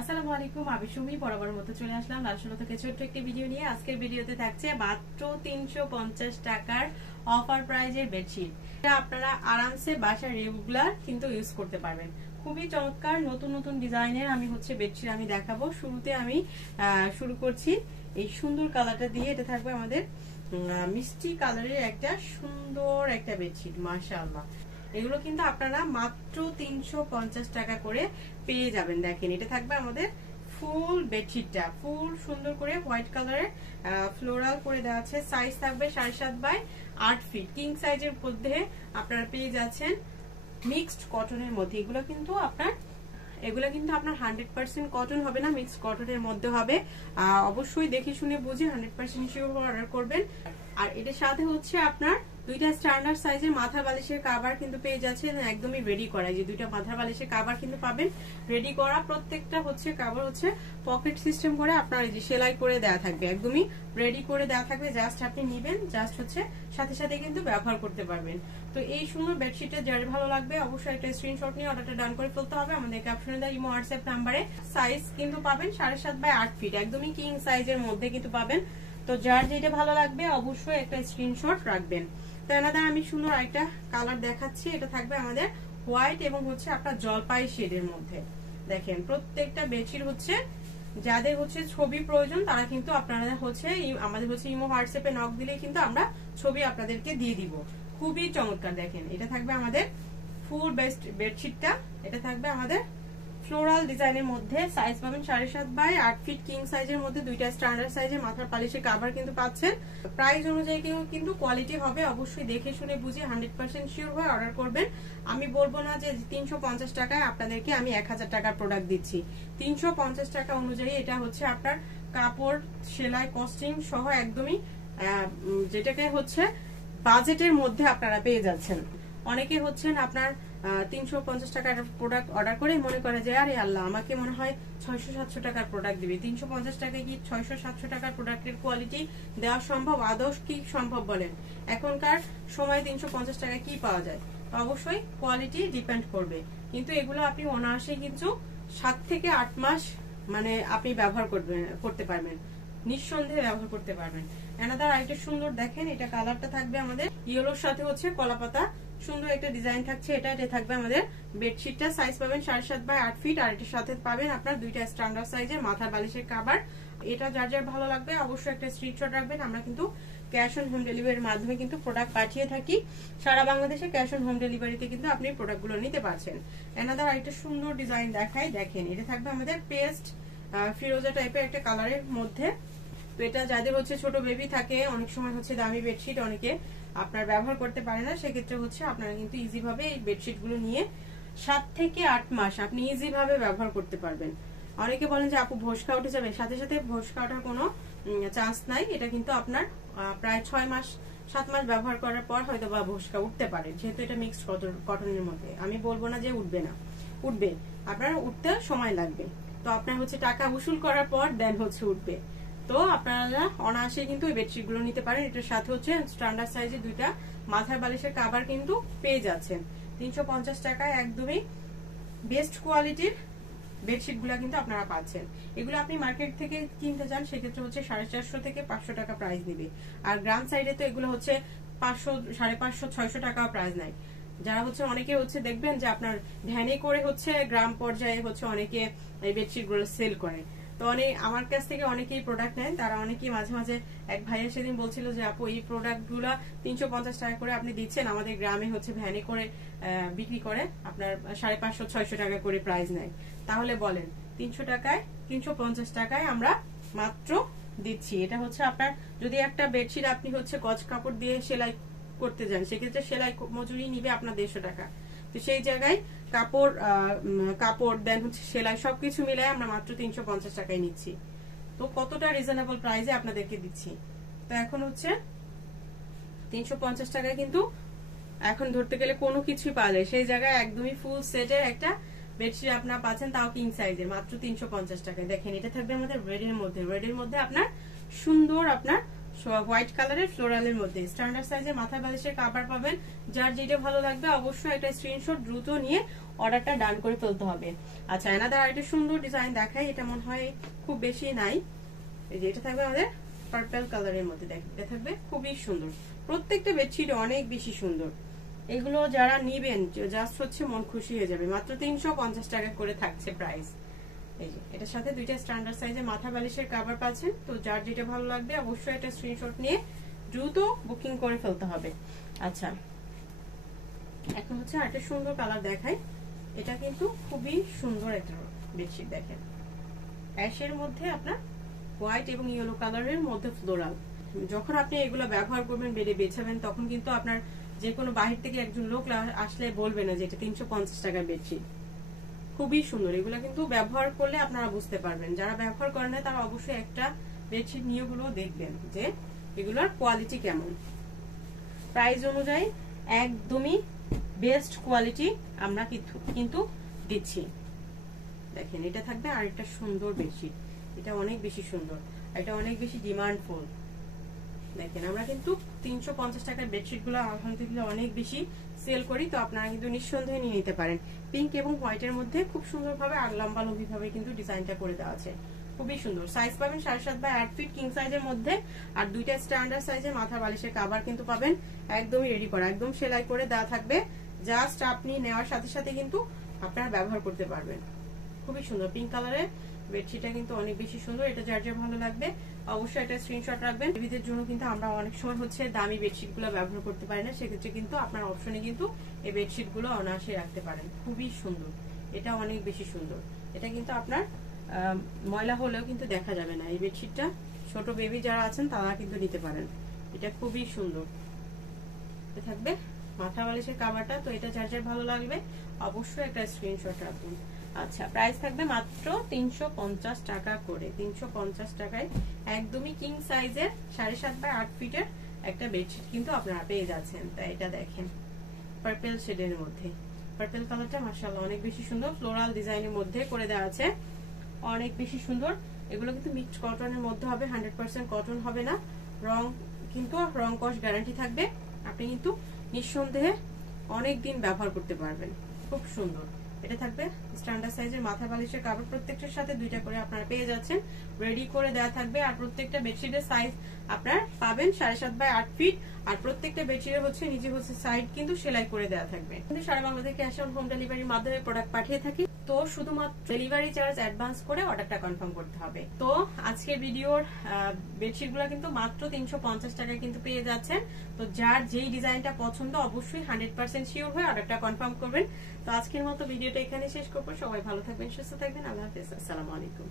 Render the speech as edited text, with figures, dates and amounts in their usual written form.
আসসালামু আলাইকুম, আমি সুমি বরাবর মতো চলে আসলাম লালসোনা থেকে ছোট্ট একটি ভিডিও নিয়ে। আজকের ভিডিওতে থাকছে মাত্র 350 টাকার অফার প্রাইজের বেডশিট। এটা আপনারা আরামসে বাসায় রেগুলার কিন্তু ইউজ করতে পারবেন। খুবই চমৎকার নতুন নতুন ডিজাইনের আমি বেডশিট আমি দেখাবো। শুরুতে আমি শুরু করছি এই সুন্দর কালারটা দিয়ে। এটা থাকবে আমাদের মিষ্টি কালারের একটা সুন্দর একটা বেডশিট, মাশাআল্লাহ। এগুলো কিন্তু আপনারা মাত্র 350 টাকা করে পেয়ে যাবেন। দেখেন, এটা থাকবে আমাদের ফুল বেডশিটটা, ফুল সুন্দর করে হোয়াইট কালারের ফ্লোরাল করে দেওয়া আছে। সাইজ থাকবে 7.5 বাই 8 ফিট, কিং সাইজের মধ্যে আপনারা পেয়ে যাচ্ছেন মিক্সড কটনের মধ্যে। এগুলো কিন্তু আপনার 100% কটন হবে না, মিক্সড কটনের মধ্যে হবে। অবশ্যই দেখে শুনে বুঝে 100% শিওর অর্ডার করবেন। আর এটার সাথে হচ্ছে আপনার দুইটা স্ট্যান্ডার্ড সাইজের মাথার বালিশের কভার কিন্তু পেয়ে যাচ্ছেন, একদমই রেডি করা। যে দুইটা মাথার বালিশের কভার কিন্তু পাবেন রেডি করা। প্রত্যেকটা হচ্ছে কভার হচ্ছে পকেট সিস্টেম করে আপনার এই যে সেলাই করে দেওয়া থাকবে, একদমই রেডি করে দেওয়া থাকবে। জাস্ট আপনি নিবেন, জাস্ট হচ্ছে সাথে সাথে কিন্তু ব্যবহার করতে পারবেন। তো এই সুন্দর বেডশিটটা যার ভালো লাগবে অবশ্যই একটা স্ক্রিনশট নিয়ে অর্ডারটা ডান করে ফেলতে হবে। আমাদের ক্যাপশনে দেওয়া ইমো হোয়াটসঅ্যাপ নাম্বারে। সাইজ কিন্তু পাবেন 7.5 বাই 8 ফিট, একদমই কিং সাইজের মধ্যে কিন্তু পাবেন। তো যার যেটা ভালো লাগবে অবশ্যই একটা স্ক্রিনশট রাখবেন। তো এনাদের আমি সুন্দর একটা কালার দেখাচ্ছি। এটা থাকবে আমাদের হোয়াইট এবং হচ্ছে আপনার জলপাই শেডের মধ্যে। দেখেন, প্রত্যেকটা বেডশিট হচ্ছে যাদের হচ্ছে ছবি প্রয়োজন তারা কিন্তু আপনারা হচ্ছে আমাদের হচ্ছে ইমো হোয়াটসঅ্যাপে নক দিলে কিন্তু আমরা ছবি আপনাদেরকে দিয়ে দিব। খুবই চমৎকার। দেখেন, এটা থাকবে আমাদের ফুল বেস্ট বেডশিটটা। এটা থাকবে আমাদের ফ্লোরাল ডিজাইনের মধ্যে। সাইজ পাবেন 7.5 বাই 8 ফিট, কিং সাইজের মধ্যে। দুইটা স্ট্যান্ডার্ড সাইজের মাথার বালিশের কভার কিন্তু পাচ্ছেন। প্রাইস অনুযায়ী কিন্তু কোয়ালিটি হবে, অবশ্যই দেখে শুনে বুঝে 100% শিওর হয়ে অর্ডার করবেন। আমি বলবো না যে 350 টাকায় আপনাদেরকে আমি 1000 টাকার প্রোডাক্ট দিচ্ছি। 350 টাকা অনুযায়ী এটা হচ্ছে আপনার কাপড়, সেলাই, কস্টিং সহ একদমই যেটাকে হচ্ছে বাজেটের মধ্যে আপনারা পেয়ে যাচ্ছেন। অনেকে হচ্ছেন আপনার 350 টাকার প্রোডাক্ট অর্ডার করে মনে করে যে আরে আল্লাহ, আমাকে মনে হয় 600-700 টাকার প্রোডাক্ট দিবে। 350 টাকায় কি 600-700 টাকার প্রোডাক্টের কোয়ালিটি দেওয়া সম্ভব? আদৌ কি সম্ভব বলেন? এখনকার সময় 350 টাকায় কি পাওয়া যায়? অবশ্যই কোয়ালিটি ডিপেন্ড করবে, কিন্তু এগুলো আপনি অনায়াসে কিন্তু 7 থেকে 8 মাস মানে আপনি ব্যবহার করতে পারবেন, নিঃসন্দেহে ব্যবহার করতে পারবেন। এনাদার আরেকটা সুন্দর দেখেন, এটা কালারটা থাকবে আমাদের ইয়েলোর সাথে হচ্ছে কলাপাতা সুন্দর একটা ডিজাইন থাকছে। এটা থাকবে আমাদের বেডশিটটা। সাইজ পাবেন 7.5 বাই 8 ফিট। আর এটার সাথে পাবেন আপনার দুইটা স্ট্যান্ডার্ড সাইজের মাথার বালিশের কভার। এটা যার যার ভালো লাগবে অবশ্যই একটা স্ক্রিনশট রাখবেন। আমরা কিন্তু ক্যাশ অন হোম ডেলিভারির মাধ্যমে কিন্তু প্রোডাক্ট পাঠিয়ে থাকি সারা বাংলাদেশে। ক্যাশ অন হোম ডেলিভারিতে কিন্তু আপনি প্রোডাক্টগুলো নিতে পারছেন। এনাদার আরেকটা সুন্দর ডিজাইন দেখাই। দেখেন, এটা থাকবে আমাদের পেস্ট ফিরোজা টাইপের একটা কালারের মধ্যে। তো এটা যাদের হচ্ছে ছোট বেবি থাকে, অনেক সময় হচ্ছে দামি বেডশিট অনেকে আপনার ব্যবহার করতে পারে না, সেক্ষেত্রে হচ্ছে আপনারা কিন্তু ইজি ভাবে এই বেডশিট গুলো নিয়ে 7 থেকে 8 মাস আপনি ইজি ভাবে ব্যবহার করতে পারবেন। অনেকে বলেন যে আপু ভোসকা উঠে যাবে, সাথে সাথে ভোসকা ওঠার কোনো চান্স নাই। এটা কিন্তু আপনার প্রায় 6-7 মাস ব্যবহার করার পর হয়তো বা ভোসকা উঠতে পারে, যেহেতু এটা মিক্সড কটনের মধ্যে। আমি বলবো না যে উঠবে না, উঠবে, আপনার উঠতে সময় লাগবে। তো আপনার হচ্ছে টাকা উসুল করার পর দেন হচ্ছে উঠবে। তো আপনারা অনায়াসে কিন্তু এই বেডশিট গুলো নিতে পারেন। এটার সাথে হচ্ছে স্ট্যান্ডার্ড সাইজের দুইটা মাথার বালিশের কভার কিন্তু পেয়ে যাচ্ছেন 350 টাকায়। একদমই বেস্ট কোয়ালিটির বেডশিট গুলা কিন্তু আপনারা পাচ্ছেন। এগুলো আপনি মার্কেট থেকে কিনতে যান, সেক্ষেত্রে হচ্ছে 450 থেকে 500 টাকা প্রাইস দিবে। আর গ্রাম সাইডে তো এগুলো হচ্ছে 500, 550, 600 টাকা প্রাইস নাই। যারা হচ্ছে অনেকে হচ্ছে দেখবেন যে আপনার ভ্যানে করে হচ্ছে গ্রাম পর্যায়ে হচ্ছে অনেকে এই বেডশিট গুলো সেল করে। তো আমার কাছ থেকে অনেকেই প্রোডাক্ট নেন, তারা অনেকেই মাঝে মাঝে এক ভাইয়া সেদিন বলছিল যে আপু এই প্রোডাক্ট গুলা 350 টাকা করে আপনি দিচ্ছেন, আমাদের গ্রামে হচ্ছে ভ্যানে করে বিক্রি করে আপনার 550-600 টাকা করে প্রাইস নেয়। তাহলে বলেন 350 টাকায় আমরা মাত্র দিচ্ছি। এটা হচ্ছে আপনার যদি একটা বেডশিট আপনি হচ্ছে গজ কাপড় দিয়ে সেলাই করতে যান, সেক্ষেত্রে সেলাই মজুরি নিবে আপনার 150 টাকা। তো সেই জায়গায় কাপড় দেন হচ্ছে সেলাই সবকিছু মিলাই আমরা মাত্র 350 টাকায় নিচ্ছি। তো কতটা রিজনেবল প্রাইসে আপনাদেরকে দিচ্ছি। তো এখন হচ্ছে 350 টাকায় কিন্তু এখন ধরতে গেলে কোনো কিছুই পাওয়া যায়, সেই জায়গায় একদমই ফুল সেটের একটা বেডশিট আপনারা পাচ্ছেন, তাও কিং সাইজের, মাত্র 350 টাকায়। দেখেন, এটা থাকবে আমাদের রেডের মধ্যে। রেডের মধ্যে আপনার সুন্দর আপনার হোয়াইট কালারের ফ্লোরালের মধ্যে স্ট্যান্ডার্ড সাইজের মাথার বালিশের কভার পাবেন। যার যেটা ভালো লাগবে অবশ্যই একটা স্ক্রিনশট দ্রুত নিয়ে অর্ডারটা ডান করে ফেলতে হবে। আচ্ছা, এনাদের আরেকটা সুন্দর ডিজাইন দেখাই, এটা মনে হয় খুব বেশি নাই। এই যে এটা থাকবে আমাদের পার্পল কালারের মধ্যে, দেখেন এটা থাকবে খুবই সুন্দর। প্রত্যেকটা বেডশিট অনেক বেশি সুন্দর। এগুলো যারা নিবেন জাস্ট হচ্ছে মন খুশি হয়ে যাবে। মাত্র 350 টাকা করে থাকছে প্রাইস। এই যে এটার সাথে দুইটা স্ট্যান্ডার্ড সাইজের মাথা বালিশের কভার পাচ্ছেন। তো যার যেটা ভালো লাগবে অবশ্যই একটা স্ক্রিনশট নিয়ে দ্রুত বুকিং করে ফেলতে হবে। আচ্ছা, এখন হচ্ছে আরেকটা সুন্দর কালার দেখাই। এটা কিন্তু খুবই সুন্দর একটা বেডশিট, দেখেন অ্যাশের মধ্যে আপনার হোয়াইট এবং ইয়েলো কালারের মধ্যে ফ্লোরাল। যখন আপনি এগুলো ব্যবহার করবেন, বেডে বেছাবেন, তখন কিন্তু আপনার যে কোনো বাহির থেকে একজন লোক আসলে বলবে না যে এটা 350 টাকার বেডশিট। খুবই সুন্দর। এগুলো কিন্তু ব্যবহার করলে আপনারা বুঝতে পারবেন। যারা ব্যবহার করেন না তারা অবশ্যই একটা বেডশিট নিয়ে গুলো দেখবেন যে এগুলোর কোয়ালিটি কেমন। প্রাইস অনুযায়ী একদমই বেস্ট কোয়ালিটি আমরা কিন্তু দিচ্ছি। দেখেন এটা থাকবে আরেকটা সুন্দর বেডশিট, এটা অনেক বেশি সুন্দর, এটা অনেক বেশি ডিমান্ডফুল। দেখেন আমরা কিন্তু 350 টাকার বেডশিট গুলো আলহামদুলিল্লাহ অনেক বেশি সেল করি। তো আপনারা কিন্তু নিঃসন্দেহে নিয়ে নিতে পারেন। পিঙ্ক এবং হোয়াইটের মধ্যে খুব সুন্দরভাবে আর লম্বা লম্বি ভাবে কিন্তু ডিজাইনটা করে দেওয়া আছে, খুবই সুন্দর। সাইজ পাবেন 7.5 বাই 8 ফিট কিং সাইজের মধ্যে। আর দুইটা স্ট্যান্ডার্ড সাইজের মাথা বালিশের কভার কিন্তু পাবেন একদমই রেডি করা, একদম সেলাই করে দেওয়া থাকবে। জাস্ট আপনি নেওয়ার সাথে সাথে কিন্তু আপনারা ব্যবহার করতে পারবেন। খুবই সুন্দর পিঙ্ক কালারের বেডশিটটা কিন্তু অনেক বেশি সুন্দর। এটা যার যার ভালো লাগবে অবশ্যই একটা স্ক্রিনশট রাখবেন। বেবিদের জন্য কিন্তু আমরা অনেক সময় হচ্ছে দামি বেডশিট গুলো ব্যবহার করতে পারি না, সেক্ষেত্রে কিন্তু আপনার অপশনে কিন্তু এই বেডশিট গুলো অনায়াসে রাখতে পারেন। খুবই সুন্দর, এটা অনেক বেশি সুন্দর। এটা কিন্তু আপনার ময়লা হলেও কিন্তু দেখা যাবে না। এই বেডশিটটা ছোট বেবি যারা আছেন তারা কিন্তু নিতে পারেন। এটা খুবই সুন্দর। এটা থাকবে মাথা বালিশের কভারটা। তো এটা যার যার ভালো লাগবে অবশ্যই একটা স্ক্রিনশট রাখুন। আচ্ছা, প্রাইস থাকবে মাত্র 350 টাকা করে। 350 টাকায় একদমই কিং সাইজের 7.5 বাই 8 ফিটের একটা বেডশিট কিন্তু আপনারা পেয়ে যাচ্ছেন। তাই এটা দেখেন পার্পল শেডের মধ্যে, পার্পল কালারটা মাশাআল্লাহ অনেক বেশি সুন্দর। ফ্লোরাল ডিজাইনের মধ্যে করে দেওয়া আছে, অনেক বেশি সুন্দর। এগুলো কিন্তু মিক্সড কটনের মধ্যে হবে, 100% কটন হবে না। রং কিন্তু রং কস গ্যারান্টি থাকবে। আপনি কিন্তু নিঃসন্দেহে অনেক দিন ব্যবহার করতে পারবেন। খুব সুন্দর। এটা থাকবে স্ট্যান্ডার্ড সাইজের মাথা বালিশের কভার, প্রত্যেকটার সাথে দুইটা করে আপনারা পেয়ে যাচ্ছেন, রেডি করে দেওয়া থাকবে। আর প্রত্যেকটা বেডশিটের সাইজ আপনারা পাবেন 7.5 বাই 8 ফিট। আর প্রত্যেকটা বেডশিটের হচ্ছে নিচে হচ্ছে সাইড কিন্তু সেলাই করে দেওয়া থাকবে। কিন্তু সারা বাংলাদেশে ক্যাশ অন হোম ডেলিভারির মাধ্যমে প্রোডাক্ট পাঠিয়ে থাকি। তো শুধুমাত্র ডেলিভারি চার্জ অ্যাডভান্স করে অর্ডারটা কনফার্ম করতে হবে। তো আজকের ভিডিওর বেডশিট গুলো কিন্তু মাত্র 350 টাকায় কিন্তু পেয়ে যাচ্ছেন। তো যার যেই ডিজাইনটা পছন্দ অবশ্যই 100% শিওর হয়ে অর্ডারটা কনফার্ম করবেন। তো আজকের মতো ভিডিওটা এখানে শেষ করবো। সবাই ভালো থাকবেন, সুস্থ থাকবেন। আল্লাহ হাফেজ, আসসালামু আলাইকুম।